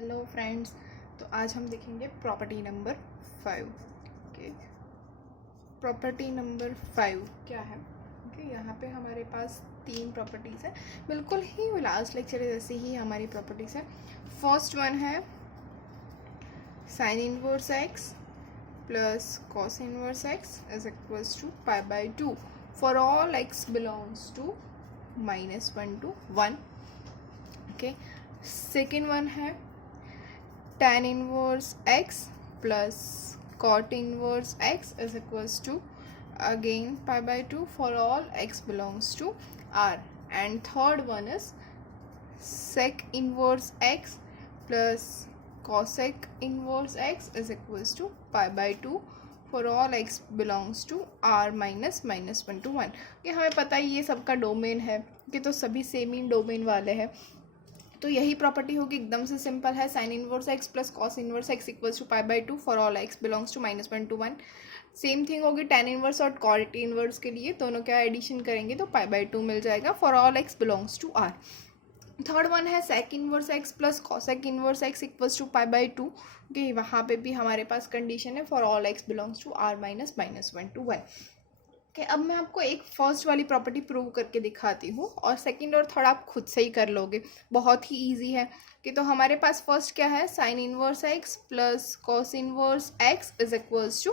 Hello friends. तो आज हम देखेंगे property number 5। Okay, property number 5 क्या है? ओके, यहाँ पे हमारे पास 3 प्रॉपर्टीज़ है, बिल्कुल ही लास्ट लेक्चर जैसे ही हमारी प्रॉपर्टीज़ है। फर्स्ट वन है sine inverse x plus cos inverse x is equals to pi by 2 for all x belongs to -1 to 1। Okay, second one है tan inverse x plus cot inverse x is equals to again pi by 2 for all x belongs to R. And third one is sec inverse x plus cosec inverse x is equals to pi by 2 for all x belongs to R minus -1 to 1। कि हमें पता ही ये सबका domain है कि तो सभी same ही domain वाले हैं, तो यही प्रॉपर्टी होगी। एकदम से सिंपल है, sine inverse x plus cos inverse x equals to pi by 2 for all x belongs to -1 to 1। Same thing होगी टेन इनवर्स और कॉट इनवर्स के लिए, दोनों का एडिशन करेंगे तो पाई बाई 2 मिल जाएगा for all x belongs to R. Third one है sec inverse x plus cosec inverse x equals to pi by 2। Okay, वहाँ पे भी हमारे पास कंडीशन है for all x belongs to R minus -1 to 1। कि अब मैं आपको एक फर्स्ट वाली प्रॉपर्टी प्रूव करके दिखाती हूँ और सेकंड और थर्ड आप खुद से ही कर लोगे, बहुत ही इजी है। कि तो हमारे पास फर्स्ट क्या है, sine inverse x plus cos inverse x is equals to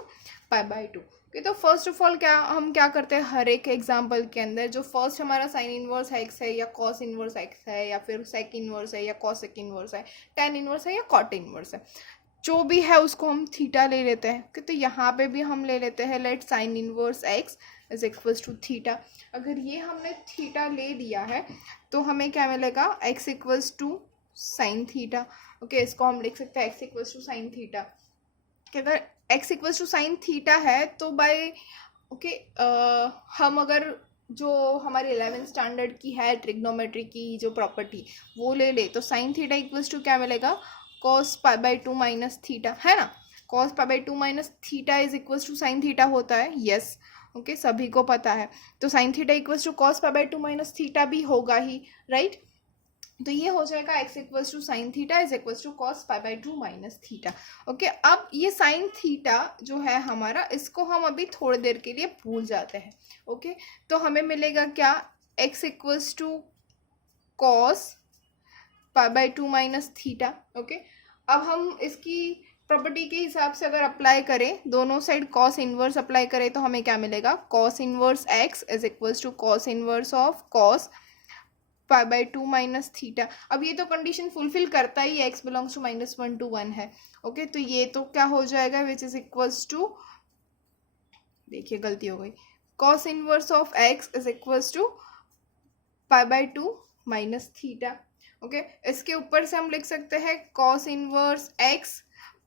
pi by 2। कि तो फर्स्ट ऑफ ऑल हम क्या करते हैं, हर एक एग्जाम्पल के अंदर जो फर्स्ट हमारा साइन इनवर्स एक्स है या कॉस इनवर्स एक्स है या फिर सेक इनवर्स है या कॉसेक इनवर्स है, टेन इनवर्स है या कॉट इनवर्स है, जो भी है उसको हम थीटा ले लेते हैं। कि तो यहाँ पे भी हम ले लेते हैं let sine inverse x is equals to theta. अगर ये हमने थीटा ले दिया है तो हमें क्या मिलेगा, x equals to sine theta. Okay, इसको हम लिख सकते हैं x equals to sine theta. अगर x equals to sine theta है तो बाय हम अगर जो हमारे 11th स्टैंडर्ड की है ट्रिग्नोमेट्री की जो प्रॉपर्टी वो ले ले तो साइन थीटा इक्वल्स टू क्या मिलेगा, cos pi by 2 minus theta, है ना। Cos pi by 2 minus theta is equals to sine theta होता है, यस। ओके, सभी को पता है। तो sine theta equals to cos pi by 2 minus theta भी होगा ही, राइट। तो ये हो जाएगा x equals to sine theta is equals to cos pi by 2 minus theta. Okay, अब ये साइन थीटा जो है हमारा, इसको हम अभी थोड़ी देर के लिए भूल जाते हैं। ओके, तो हमें मिलेगा क्या, x equals to cos pi by 2 minus theta. Okay, अब हम इसकी प्रॉपर्टी के हिसाब से अगर अप्लाई करें, दोनों साइड कॉस इनवर्स अप्लाई करें तो हमें क्या मिलेगा, cos inverse x is equals to cos inverse of cos pi by 2 minus theta. अब ये तो कंडीशन फुलफिल करता ही एक्स बिलोंग्स टू -1 to 1 है। ओके, तो ये तो क्या हो जाएगा, विच इज इक्वल्स टू, देखिए गलती हो गई, cos inverse of x is equals to pi by 2 minus theta. Okay, इसके ऊपर से हम लिख सकते हैं cos inverse x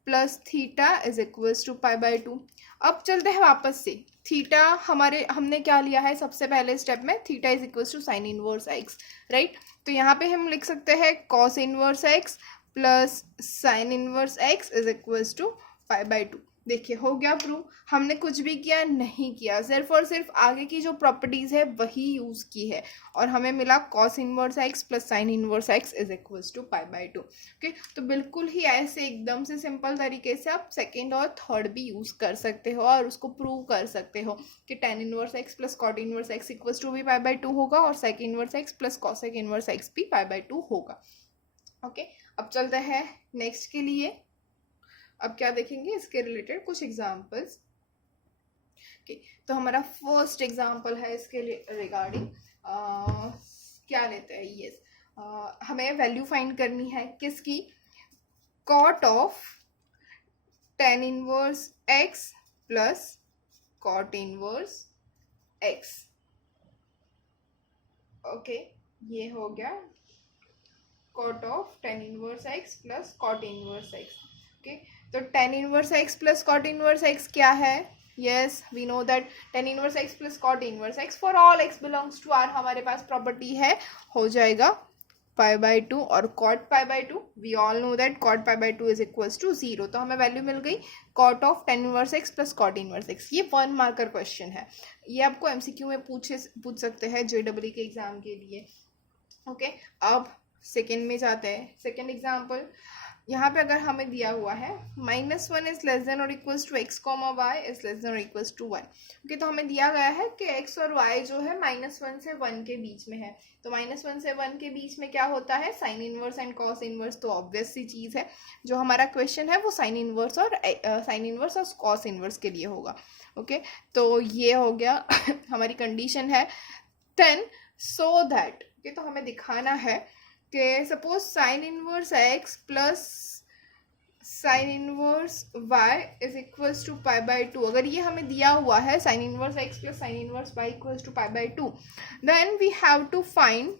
plus theta is equals to pi by 2। अब चलते हैं वापस से, थीटा हमने क्या लिया है सबसे पहले स्टेप में, theta is equals to sine inverse x, right. तो यहाँ पे हम लिख सकते हैं cos inverse x plus sine inverse x is equals to pi by 2। देखिए हो गया प्रूव, हमने कुछ भी किया नहीं किया, सिर्फ और सिर्फ आगे की जो प्रॉपर्टीज है वही यूज की है और हमें मिला cos inverse x plus sine inverse x is equals to pi by 2। Okay, तो बिल्कुल ही ऐसे एकदम से सिंपल तरीके से आप सेकेंड और थर्ड भी यूज कर सकते हो और उसको प्रूव कर सकते हो कि tan inverse x plus cot inverse x equals to भी पाई बाई 2 होगा और sec inverse x plus cosec inverse x भी पाई बाई 2 होगा। ओके, अब चलते हैं नेक्स्ट के लिए। अब क्या देखेंगे, इसके रिलेटेड कुछ एग्जाम्पल्स। तो हमारा फर्स्ट एग्जाम्पल है इसके रिगार्डिंग, क्या लेते हैं, ये हमें वैल्यू फाइंड करनी है किसकी, cot of tan inverse x plus cot inverse x. Okay, ये हो गया cot of tan inverse x plus cot inverse x. Okay, तो tan inverse x plus cot inverse x क्या है, yes we know that tan inverse x plus cot inverse x for all x belongs to R हमारे पास property है, हो जाएगा पाई by 2 और cot pi by 2, we all know that cot pi by 2 is equals to 0। तो हमें value मिल गई cot of tan inverse x plus cot inverse x. ये 1 मार्कर क्वेश्चन है, ये आपको एमसीक्यू में पूछ सकते हैं जेडब्ल्यू के एग्जाम के लिए। ओके, अब सेकेंड में जाते हैं, सेकेंड एग्जाम्पल। यहाँ पे अगर हमें दिया हुआ है -1 इज लेस देन और equals to x comma y is less than और इक्वल्स टू 1। ओके, तो हमें दिया गया है कि x और y जो है -1 से 1 के बीच में है। तो -1 से 1 के बीच में क्या होता है, sine inverse and cos inverse. तो ऑब्वियस सी चीज़ है, जो हमारा क्वेश्चन है वो साइन इनवर्स और कॉस इनवर्स के लिए होगा। ओके, तो ये हो गया हमारी कंडीशन है। देन सो दैट तो हमें दिखाना है कि suppose sine inverse x plus sine inverse y is equals to pi by 2। अगर ये हमें दिया हुआ है sine inverse x plus sine inverse y equals to pi by 2, then we have to find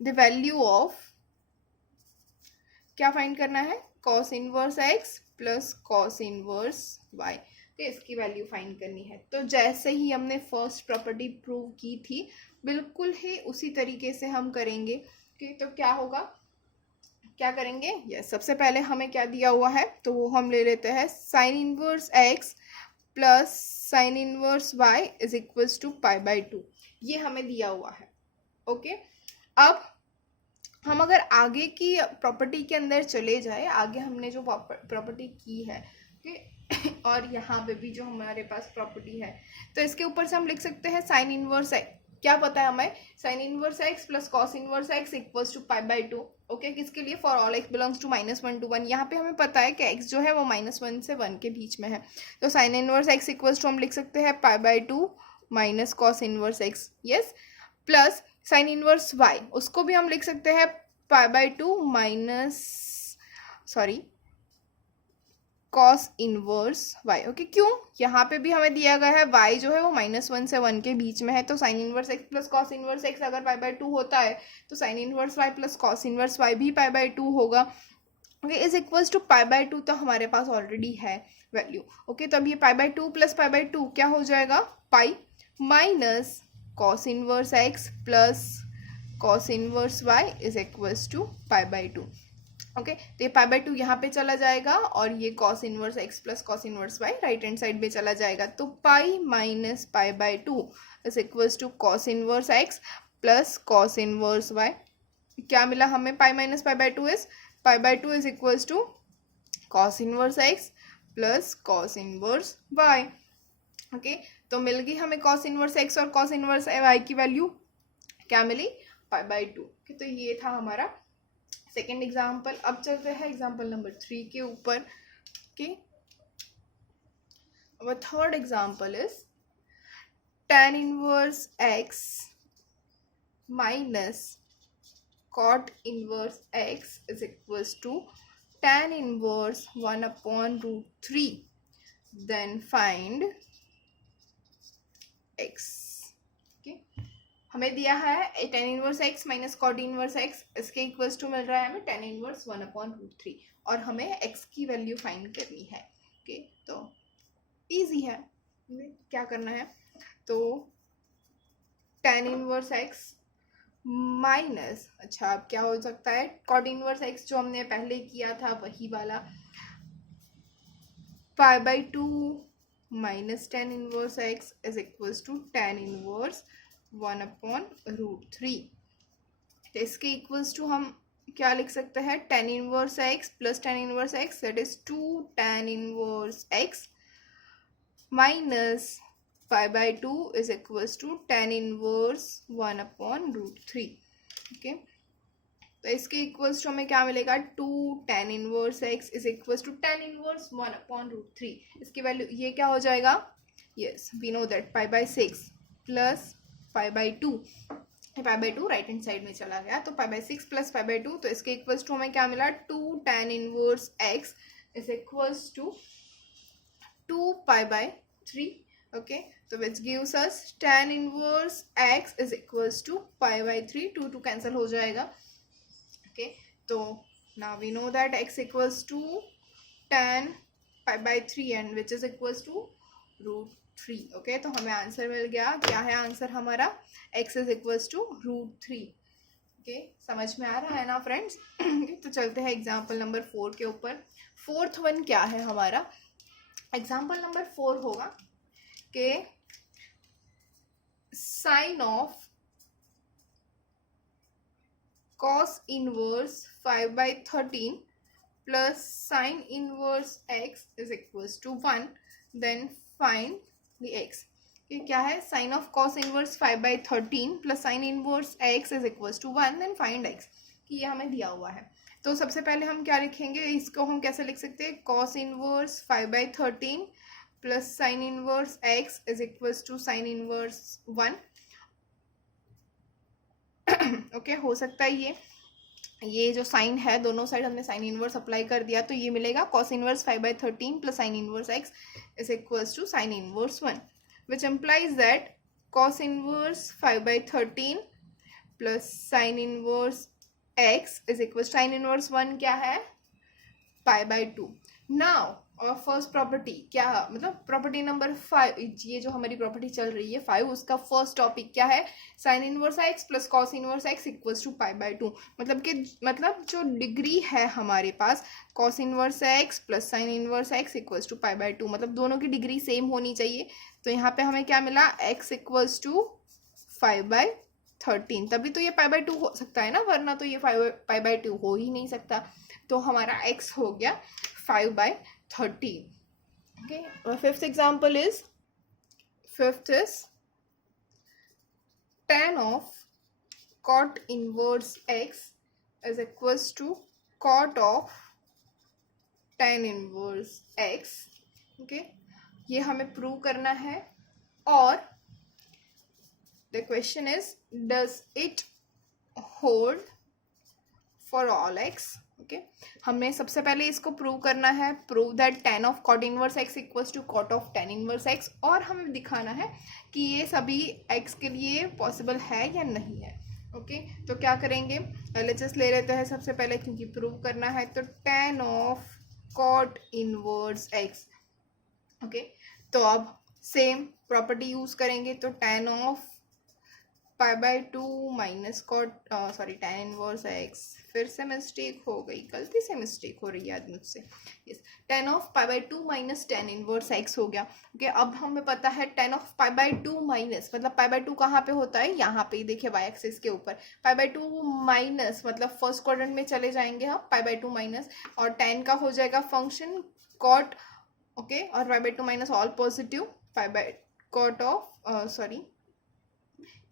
the value of, क्या find करना है, cos inverse x plus cos inverse y। तो इसकी वैल्यू फाइंड करनी है। तो जैसे ही हमने फर्स्ट प्रॉपर्टी प्रूव की थी बिल्कुल ही उसी तरीके से हम करेंगे कि तो क्या होगा, क्या करेंगे, यस सबसे पहले हमें क्या दिया हुआ है तो वो हम ले लेते हैं sine inverse x plus sine inverse y is equals to pi by 2। ये हमें दिया हुआ है। ओके, अब हम अगर आगे की प्रॉपर्टी के अंदर चले जाए, आगे हमने जो प्रॉपर्टी की है और यहाँ पे भी जो हमारे पास प्रॉपर्टी है, तो इसके ऊपर से हम लिख सकते हैं साइन इनवर्स x, क्या पता है हमें, sine inverse x plus cos inverse x equals to pi by 2। Okay, किसके लिए, for all x belongs to -1 to 1। यहाँ पे हमें पता है कि x जो है वो -1 से 1 के बीच में है। तो sine inverse x equals to हम लिख सकते हैं pi by 2 minus cos inverse x, yes, plus sine inverse y, उसको भी हम लिख सकते हैं pi by 2 minus cos inverse y। Okay, क्यों, यहाँ पे भी हमें दिया गया है y जो है वो -1 से 1 के बीच में है। तो sine inverse x plus cos inverse x अगर पाई बाई 2 होता है तो sine inverse y plus cos inverse y भी पाई बाई 2 होगा। Okay, is equals to pi by 2, तो हमारे पास ऑलरेडी है वैल्यू। ओके, तो अब ये pi by 2 plus pi by 2 क्या हो जाएगा, pi minus cos inverse x plus cos inverse y is equals to pi by 2। Okay, तो ये पाई बाई 2 यहाँ पे चला जाएगा और ये cos inverse x plus cos inverse y right hand side पे चला जाएगा। तो pi minus pi by 2 is equals to cos inverse x plus cos inverse y। क्या मिला हमें, pi minus pi by 2 is pi by 2 is equals to cos inverse x plus cos inverse y। Okay, तो मिल गई हमें cos inverse x और cos inverse y की value, क्या मिली, पाई बाई 2। तो ये था हमारा सेकेंड एग्जाम्पल। अब चलते हैं एग्जाम्पल नंबर 3 के ऊपर। Okay, our third example is tan inverse x minus cot inverse x is equals to tan inverse 1 upon root 3, then find x। okay, हमें दिया है tan inverse x minus cot inverse x, इसके equals to मिल रहा है हमें ten inverse 1 upon root 3 और हमें x की वैल्यू फाइंड करनी है। ओके, तो इजी है, क्या करना है, तो टेन इनवर्स x माइनस, अच्छा अब क्या हो सकता है, कॉट इनवर्स x जो हमने पहले किया था वही वाला, pi by 2 minus tan inverse x is equals to tan inverse 1 upon root 3। तो इसके इक्वल्स टू हम क्या लिख सकते हैं, tan inverse x plus tan inverse x that is 2 tan inverse x minus pi by 2 is equals to tan inverse 1 upon root 3। Okay, तो इसके equals to हमें क्या मिलेगा, 2 tan inverse x is equals to tan inverse 1 upon root 3। इसकी value ये क्या हो जाएगा, yes we know that pi by 6 plus pi by 2, pi by 2 right hand side में चला गया, तो pi by 6 plus pi by 2, तो इसके इक्वल्स टू हमें क्या मिला, 2 tan inverse x is equals to 2 pi by 3। Okay, तो which gives us tan inverse x is equals to pi by 3, 2 2 cancel हो जाएगा। ओके, तो now we know that x equals to tan pi by 3 and which is equals to root 3। Okay, तो हमें answer मिल गया, क्या है answer हमारा, x is equals to root 3। Okay, समझ में आ रहा है ना फ्रेंड्स। तो चलते हैं एग्जाम्पल नंबर 4 के ऊपर। फोर्थ वन क्या है हमारा, एग्जाम्पल नंबर 4 होगा कि sign of cos inverse 5/13 plus sin inverse x is equals to 1, then find the x. ये क्या है? Sine of cos inverse 5/13 plus sine inverse x is equals to 1, then find x, कि ये हमें दिया हुआ है. तो सबसे पहले हम क्या लिखेंगे, इसको हम कैसे लिख सकते हैं? cos inverse 5/13 plus sine inverse x is equals to sine inverse 1. Okay, हो सकता है ये जो साइन है, दोनों साइड हमने साइन इनवर्स अप्लाई कर दिया, तो ये मिलेगा cos inverse 5/13 plus sine inverse x is equals to sine inverse 1, which implies that cos inverse 5/13 plus sin inverse x is equals sin inverse 1 क्या है? pi/2. Now और फर्स्ट प्रॉपर्टी क्या है, मतलब प्रॉपर्टी नंबर 5, ये जो हमारी प्रॉपर्टी चल रही है 5, उसका फर्स्ट टॉपिक क्या है? Sine inverse x plus cos inverse x equals to pi/2. मतलब जो डिग्री है हमारे पास, cos inverse x plus sine inverse x equals to pi/2, मतलब दोनों की डिग्री सेम होनी चाहिए. तो यहाँ पे हमें क्या मिला? x equals to 5/13. तभी तो ये pi/2 हो सकता है ना, वरना तो ये pi/2 हो ही नहीं सकता. तो हमारा x हो गया 5/13. Okay, fifth example is tan of cot inverse x is equals to cot of tan inverse x. Okay, ये हमें प्रूव करना है. और the question is, does it hold for all x? Okay, हमने सबसे पहले इसको प्रूव करना है. Prove that tan of cot inverse x equals to cot of tan inverse x, और हमें दिखाना है कि ये सभी x के लिए पॉसिबल है या नहीं है. ओके, तो क्या करेंगे? LHS ले लेते हैं सबसे पहले, क्योंकि प्रूव करना है. तो tan of cot inverse x. Okay, तो अब सेम प्रॉपर्टी यूज करेंगे. तो tan of pi/2 minus cot tan inverse x, फिर से मिस्टेक हो गई, गलती से मिस्टेक हो रही है आज मुझसे. Yes, tan of pi/2 minus tan inverse x हो गया. ओके, अब हमें पता है tan ऑफ pi/2 माइनस, मतलब pi/2 कहाँ पे होता है? यहाँ पे देखिए, y एक्सिस के ऊपर. pi/2 माइनस मतलब फर्स्ट क्वाड्रेंट में चले जाएंगे हम, pi/2 माइनस, और tan का हो जाएगा फंक्शन cot. ओके, और pi/2 minus all positive, cot of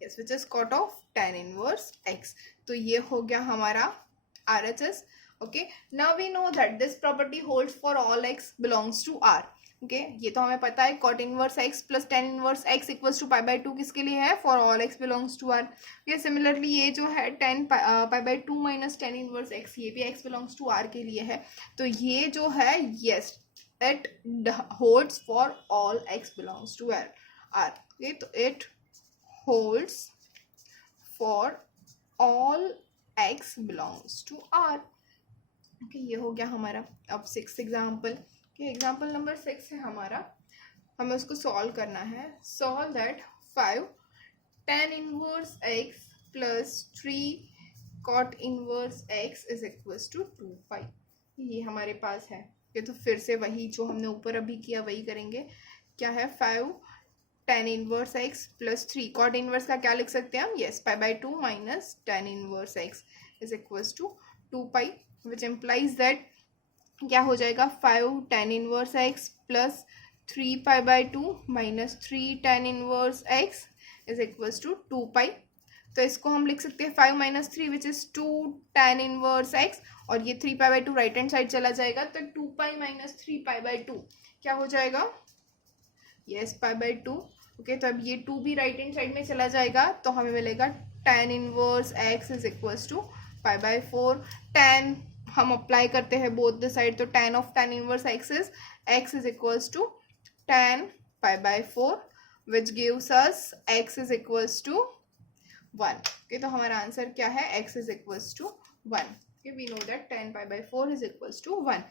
yes, which is cot of tan inverse x. तो ये हो गया हमारा RHS. Okay, now we know that this property holds for all x belongs to R. Okay, ये तो हमें पता है. cot inverse x plus tan inverse x equals to pi/2 किसके लिए है? for all x belongs to R. ये similarly ये जो है pi/2 minus tan inverse x, ये भी x belongs to R के लिए है. तो ये जो है, yes, it holds for all x belongs to R. Okay, तो it holds for all x belongs to R. Okay, ये हो गया हमारा. अब 6th एग्जाम्पल. एग्जाम्पल नंबर 6 है हमारा, हमें उसको सॉल्व करना है. Solve that 5 tan inverse x plus 3 cot inverse x is equals to 2 ये हमारे पास है. ये तो फिर से वही जो हमने ऊपर अभी किया वही करेंगे. क्या है? 5 tan inverse x plus 3 cot inverse का क्या लिख सकते हैं हम? Yes, pi/2 minus tan inverse x is equals to 2, which implies that क्या हो जाएगा? 5 tan inverse x plus 3 pi/2 minus 3 tan inverse x is equals to 2. तो इसको हम लिख सकते हैं 5 minus 3 which is 2 tan inverse x, और ये 3 pi/2 राइट हैंड साइड चला जाएगा. तो 2 माइनस 3 pi/2 क्या हो जाएगा? Yes, pi/2. ओके, तो अब ये 2 भी राइट हैंड साइड में चला जाएगा, तो हमें मिलेगा tan inverse x is equals to pi/4. tan हम अप्लाई करते हैं बोथ द साइड, तो tan of tan inverse x is equals to tan pi/4, which gives us x is equals to 1. Okay, तो हमारा आंसर क्या है? x is equals to 1. Okay, we know that tan pi/4 is equals to 1.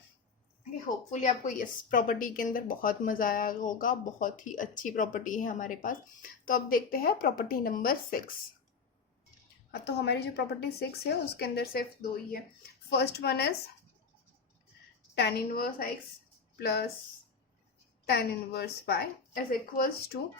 Hopefully आपको इस property के अंदर बहुत मज़ा आया होगा. बहुत ही अच्छी प्रॉपर्टी है हमारे पास. तो अब देखते हैं प्रॉपर्टी नंबर 6. हाँ, तो हमारी जो प्रॉपर्टी 6 है उसके अंदर सिर्फ 2 ही है. First one is tan inverse x plus tan inverse y is equals to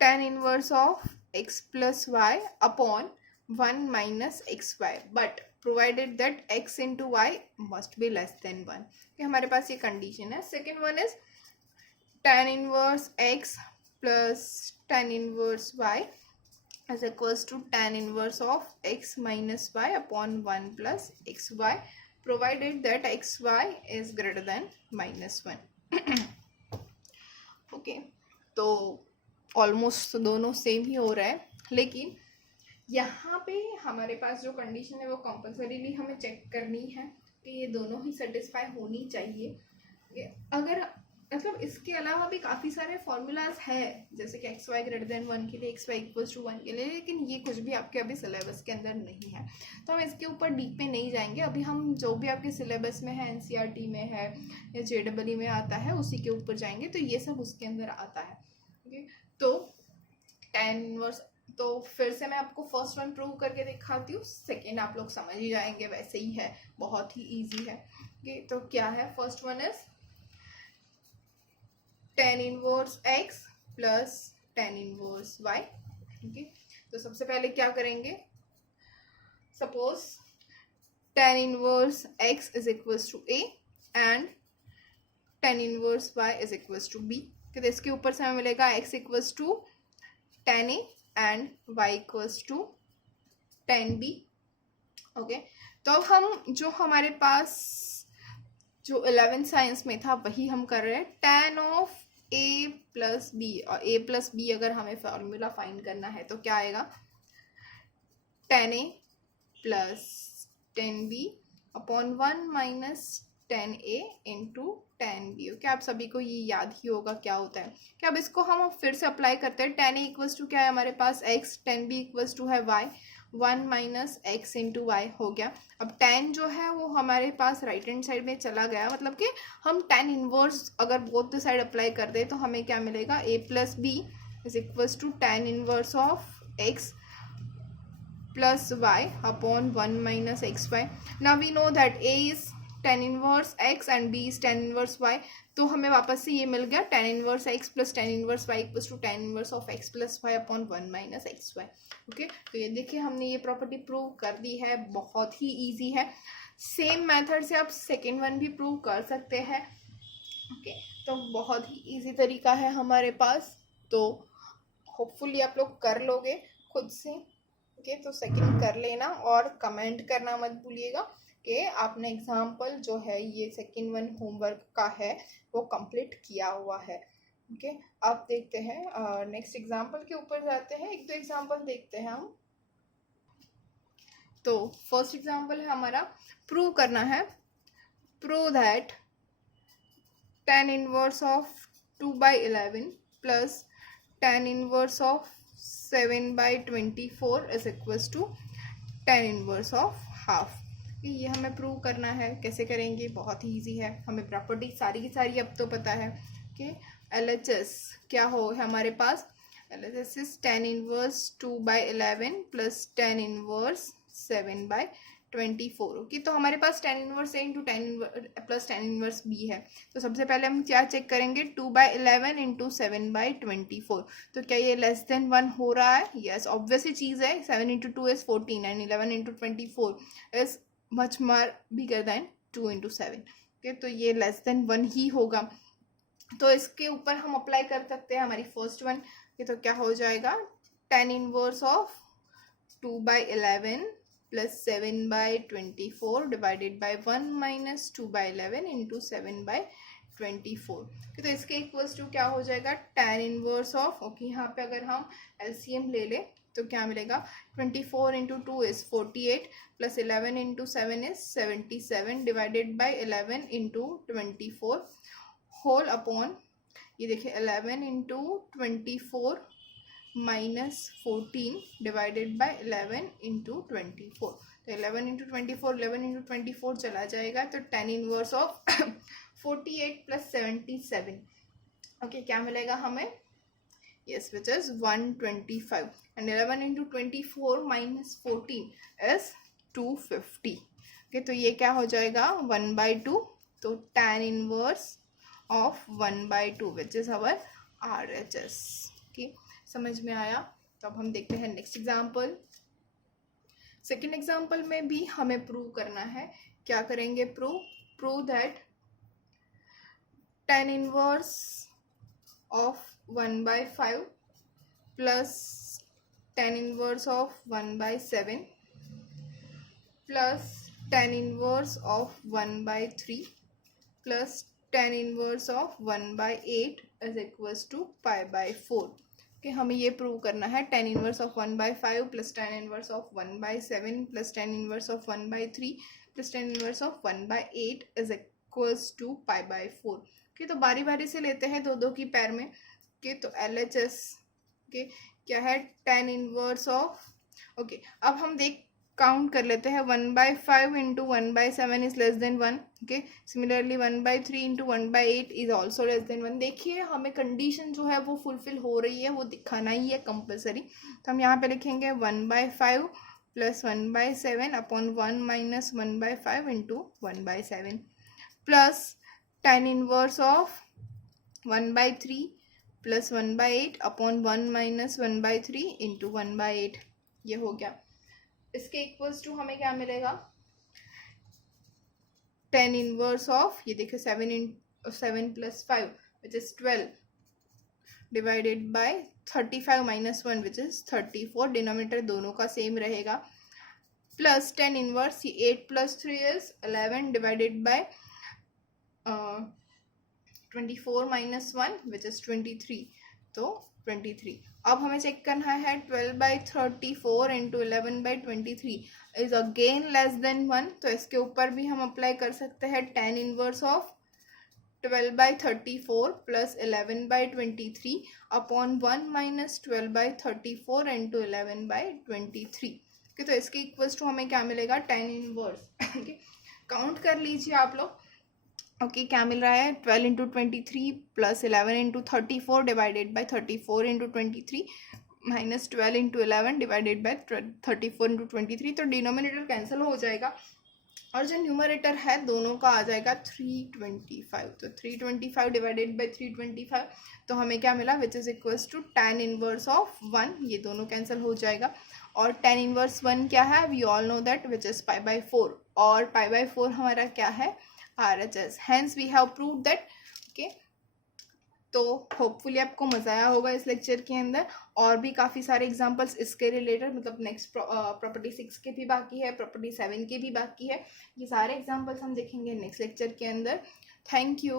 tan inverse of x plus y upon 1 minus xy, but provided that x into y must be less than 1. कि हमारे पास ये condition है. Second one is tan inverse x plus tan inverse y is equals to tan inverse of x minus y upon 1 plus xy, provided that xy is greater than -1. Okay, तो almost दोनों same ही हो रहा है, लेकिन यहाँ पे हमारे पास जो कंडीशन है वो कंपल्सरीली हमें चेक करनी है कि ये दोनों ही सेटिस्फाई होनी चाहिए. अगर मतलब इसके अलावा भी काफ़ी सारे फॉर्मूलाज है, जैसे कि एक्स वाई ग्रेटर देन 1 के लिए, एक्स वाई इक्वल्स टू 1 के लिए, लेकिन ये कुछ भी आपके अभी सिलेबस के अंदर नहीं है, तो हम इसके ऊपर डीप में नहीं जाएंगे. अभी हम जो भी आपके सिलेबस में है, एनसीईआरटी में है या जेडब्ल्यू में आता है, उसी के ऊपर जाएंगे. तो ये सब उसके अंदर आता है. ओके, तो tan इनवर्स, तो फिर से मैं आपको फर्स्ट वन प्रूव करके दिखाती हूँ, सेकेंड आप लोग समझ ही जाएंगे, वैसे ही है, बहुत ही ईजी है. ओके, तो क्या है, first one is tan inverse x plus tan inverse y. Okay, तो सबसे पहले क्या करेंगे, suppose tan inverse x is equals to a and tan inverse y is equals to b. तो इसके ऊपर से हमें मिलेगा x equals to tan a and y equals to tan b. Okay, तो अब हम जो हमारे पास जो 11th साइंस में था वही हम कर रहे हैं. tan of a plus b, और a प्लस बी अगर हमें फॉर्मूला फाइंड करना है तो क्या आएगा, tan a plus tan b upon 1 minus tan a into tan b. Okay, आप सभी को ये याद ही होगा क्या होता है. क्या अब इसको हम फिर से अप्लाई करते हैं. tan a इक्वल्स टू क्या है हमारे पास x, tan b equals to है y, 1 minus x into y हो गया. अब tan जो है वो हमारे पास राइट हैंड साइड में चला गया, मतलब कि हम tan इनवर्स अगर बोथ द साइड अप्लाई कर दे तो हमें क्या मिलेगा, a plus b is equals to tan inverse of x plus y upon 1 minus x y. Now we know that a is tan inverse x and b is tan inverse y. तो हमें वापस से ये मिल गया tan inverse x plus tan inverse y equals to tan inverse of x plus y upon 1 minus x y. Okay, तो ये देखिए हमने ये प्रॉपर्टी प्रूव कर दी है, बहुत ही इजी है. सेम मेथड से आप सेकेंड वन भी प्रूव कर सकते हैं. ओके, तो बहुत ही इजी तरीका है हमारे पास, तो होपफुली आप लोग कर लोगे खुद से. ओके, तो सेकेंड कर लेना और कमेंट करना मत भूलिएगा कि आपने एग्जाम्पल जो है ये सेकेंड वन होमवर्क का है वो कंप्लीट किया हुआ है. ओके, अब देखते हैं नेक्स्ट एग्जाम्पल के ऊपर जाते हैं. एक दो एग्जाम्पल देखते हैं हम. तो फर्स्ट एग्जाम्पल है हमारा, प्रूव करना है, prove that tan inverse of 2/11 plus tan inverse of 7/24 is equals to tan inverse of half. ये हमें प्रूव करना है. कैसे करेंगे, बहुत ही ईजी है, हमें प्रॉपर्टी सारी की सारी अब तो पता है. कि LHS क्या हो हमारे पास, LHS is tan inverse 2/11 plus tan inverse 7/24. Okay, तो हमारे पास tan inverse a into tan plus tan inverse b है. तो सबसे पहले हम क्या चेक करेंगे, 2/11 इंटू 7/24. तो क्या ये लेस देन 1 हो रहा है, यस ऑब्वियसली चीज़ है. 7 into 2 is 14 and 11 into 24 is much more bigger than 2 into 7. Okay, तो ये लेस देन 1 ही होगा. तो इसके ऊपर हम अप्लाई कर सकते हैं हमारी फर्स्ट वन. तो क्या हो जाएगा, tan inverse of 2/11 plus 7/24 divided by 1 minus 2/11 into 7/24. तो इसके इक्वल्स टू क्या हो जाएगा, tan इनवर्स ऑफ, ओके यहाँ पे अगर हम LCM ले ले तो क्या मिलेगा, 24 into 2 is 48 plus 11 into 7 is 77 divided by 11 into 24 whole upon, ये देखिए 11 into 24 minus 14 divided by 11 into 24. तो 11 इंटू 24 11 इंटू 24 चला जाएगा. तो tan inverse of 48 plus 77, okay क्या मिलेगा हमें, yes which is 125 and 11 into 24 minus 14 is 250. okay, तो ये क्या हो जाएगा 1/2. तो tan inverse of 1/2 which is our RHS. okay, समझ में आया. तो अब हम देखते हैं नेक्स्ट एग्जाम्पल. सेकेंड एग्जाम्पल में भी हमें प्रूव करना है. क्या करेंगे? Prove that tan inverse of 1/5 plus tan inverse of 1/7 plus tan inverse of 1/3 plus tan inverse of 1/8 is equals to π/4. कि हमें ये प्रूव करना है tan inverse of 1/5 plus tan inverse of 1/7 plus tan inverse of 1/3 plus tan inverse of 1/8 is equals to π/4. Okay, तो बारी बारी से लेते हैं दो की पैर में. ओके, तो LHS के क्या है? tan inverse of. ओके, अब हम काउंट कर लेते हैं. 1/5 into 1/7 is less then 1. Okay, similarly 1/3 into 1/8 is also less than 1. देखिए हमें कंडीशन जो है वो फुलफिल हो रही है, वो दिखाना ही है कंपलसरी. तो हम यहाँ पे लिखेंगे 1/5 plus 1/7 upon 1 minus 1/5 into 1/7 plus tan inverse of 1/3 plus 1/8 upon 1 minus 1/3 into 1/8. ये हो गया. इसके इक्वल्स टू हमें क्या मिलेगा? tan इनवर्स ऑफ, ये देखिए 7 plus 5 which is 12 divided by 35 minus 1 which is 34. Denominator दोनों का सेम रहेगा. प्लस tan इनवर्स, ये 8 plus 3 is 11 divided by 24 minus 1 which is 23. तो 23. अब हमें चेक करना है 12/34 into 11/23 is again less than 1. तो इसके ऊपर भी हम अप्लाई कर सकते हैं tan inverse of 12/34 plus 11/23 upon 1 minus 12/34 into 11/23. तो इसके इक्वल्स टू हमें क्या मिलेगा? tan inverse. काउंट कर लीजिए आप लोग. ओके, क्या मिल रहा है? 12 into 23 plus 11 into 34 divided by 34 into 23 minus 12 into 11 divided by 34 into 23. तो डिनोमिनेटर कैंसिल हो जाएगा और जो न्यूमरेटर है दोनों का आ जाएगा 325. तो 325 डिवाइडेड बाई 325 तो हमें क्या मिला? Which is equals to tan inverse of 1. ये दोनों कैंसिल हो जाएगा. और tan इनवर्स 1 क्या है? We all know that which is π/4. और π/4 हमारा क्या है? RHS. Hence we have proved that. Okay, तो होपफुली आपको मजा आया होगा इस लेक्चर के अंदर. और भी काफ़ी सारे एग्जांपल्स इसके रिलेटेड, मतलब नेक्स्ट प्रॉपर्टी 6 के भी बाकी है, प्रॉपर्टी 7 के भी बाकी है. ये सारे एग्जांपल्स हम देखेंगे नेक्स्ट लेक्चर के अंदर. Thank you.